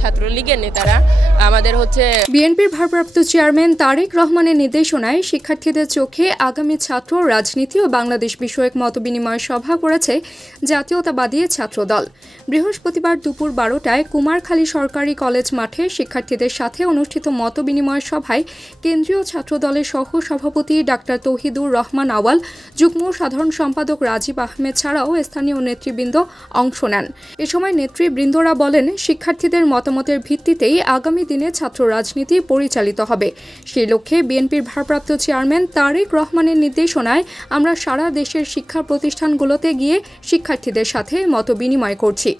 ছাত্রলীগের নেতারা আমাদের বিএনপির ভারপ্রাপ্ত চেয়ারম্যান তারেক রহমানের নির্দেশনায় শিক্ষার্থীদের চোখে আগামী ছাত্র রাজনীতি ও বাংলাদেশ বিষয়ক মতবিনিময় সভা করেছে জাতীয়তাবাদী ছাত্রদল। বৃহস্পতিবার দুপুর 12টায় কুমারখালী সরকারি কলেজ মাঠে শিক্ষার্থীদের সাথে অনুষ্ঠিত মতবিনিময় সভায় কেন্দ্রীয় ছাত্রদলের সহ সভাপতি ডাক্তার তৌহিদুর রহমান আওয়াল, যুগ্ম সাধারণ সম্পাদক রাজীব আহমেদ ছাড়াও স্থানীয় নেতৃবৃন্দ অংশ নেন। এ সময় নেতৃবৃন্দরা বলেন, শিক্ষার্থীদের মতামতের ভিত্তিতেই আগামী দিনে ছাত্র রাজনীতি পরিচালিত হবে। সেই লক্ষ্যে বিএনপির ভারপ্রাপ্ত চেয়ারম্যান তারেক রহমানের নির্দেশনায় আমরা সারা দেশের শিক্ষা প্রতিষ্ঠানগুলোতে গিয়ে শিক্ষার্থীদের সাথে মতবিনিময় করছি।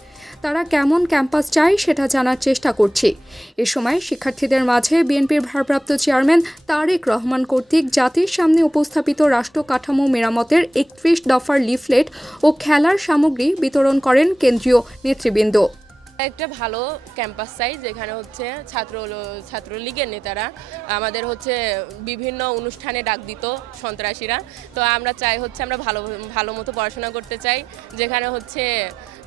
তারা কেমন ক্যাম্পাস চায় সেটা জানার চেষ্টা করছি। এ সময় শিক্ষার্থীদের মাঝে বিএনপির ভারপ্রাপ্ত চেয়ারম্যান তারেক রহমান কর্তৃক জাতির সামনে উপস্থাপিত রাষ্ট্র কাঠামো মেরামতের 31 দফার লিফলেট ও খেলার সামগ্রী বিতরণ করেন কেন্দ্রীয় নেতৃবৃন্দ। একটা ভালো ক্যাম্পাস চাই, যেখানে ছাত্রলীগের নেতারা আমাদের বিভিন্ন অনুষ্ঠানে ডাক দিত সন্ত্রাসীরা। তো আমরা চাই আমরা ভালো মতো পড়াশোনা করতে চাই, যেখানে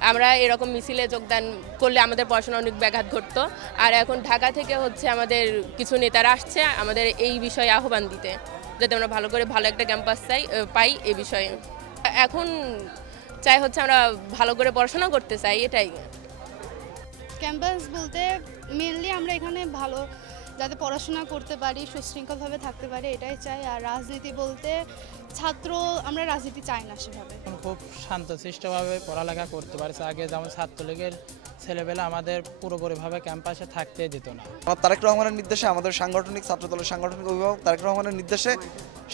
আমরা এরকম মিছিলে যোগদান করলে আমাদের পড়াশোনা অনেক ব্যাঘাত ঘটতো। আর এখন ঢাকা থেকে আমাদের কিছু নেতারা আসছে আমাদের এই বিষয়ে আহ্বান দিতে, যাতে আমরা ভালো একটা ক্যাম্পাস পাই। এই বিষয়ে এখন চাই আমরা ভালো করে পড়াশোনা করতে চাই। এটাই ক্যাম্পাস বলতে মেনলি আমরা এখানে ভালো যাতে পড়াশোনা করতে পারি, সুশৃঙ্খলভাবে থাকতে পারি, এটাই চাই। আর রাজনীতি বলতে আমরা রাজনীতি চাই না সেভাবে। খুব শান্তশিষ্টভাবে পড়ালেখা করতে পারছে। আগে যেমন ছাত্রলীগের ছেলেবেলা আমাদের পুরোপুরিভাবে ক্যাম্পাসে থাকতে দিত না। তারেক রহমানের নির্দেশে আমাদের সাংগঠনিক ছাত্রদলের সাংগঠনিক অভিভাবক তারেক রহমানের নির্দেশে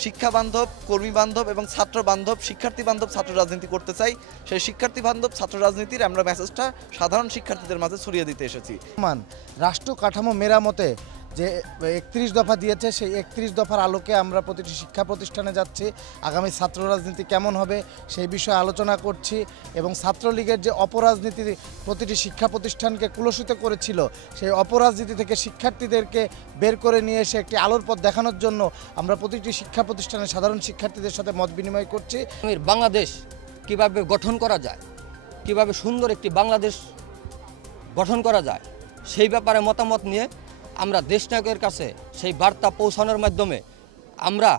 শিক্ষা বান্ধব, কর্মী বান্ধব এবং ছাত্র বান্ধব, শিক্ষার্থী বান্ধব ছাত্র রাজনীতি করতে চাই। সেই শিক্ষার্থী বান্ধব ছাত্র রাজনীতির আমরা মেসেজটা সাধারণ শিক্ষার্থীদের মাঝে ছড়িয়ে দিতে এসেছি। রাষ্ট্র কাঠামো মেরামতে যে 31 দফা দিয়েছে, সেই 31 দফার আলোকে আমরা প্রতিটি শিক্ষা প্রতিষ্ঠানে যাচ্ছি। আগামী ছাত্র রাজনীতি কেমন হবে সেই বিষয়ে আলোচনা করছি এবং ছাত্রলীগের যে অপরাজনীতি প্রতিটি শিক্ষা প্রতিষ্ঠানকে কুলসিত করেছিল, সেই অপরাজনীতি থেকে শিক্ষার্থীদেরকে বের করে নিয়ে এসে একটি আলোর পথ দেখানোর জন্য আমরা প্রতিটি শিক্ষা প্রতিষ্ঠানের সাধারণ শিক্ষার্থীদের সাথে মত বিনিময় করছি। বাংলাদেশ কিভাবে গঠন করা যায়, কিভাবে সুন্দর একটি বাংলাদেশ গঠন করা যায়, সেই ব্যাপারে মতামত নিয়ে আমরা দেশনায়কের কাছে সেই বার্তা পৌঁছানোর মাধ্যমে আমরা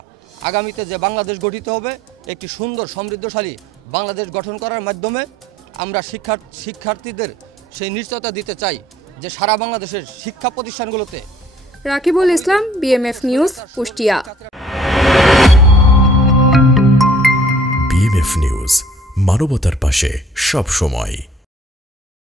আগামীতে যে বাংলাদেশ গঠিত হবে, একটি সুন্দর সমৃদ্ধশালী বাংলাদেশ গঠন করার মাধ্যমে আমরা শিক্ষার্থীদের সেই নিশ্চয়তা দিতে চাই যে সারা বাংলাদেশের শিক্ষা প্রতিষ্ঠানগুলোতে। Rakibul Islam, BMF news, Kushtia. BMF news, মানবতার পাশে সব সময়।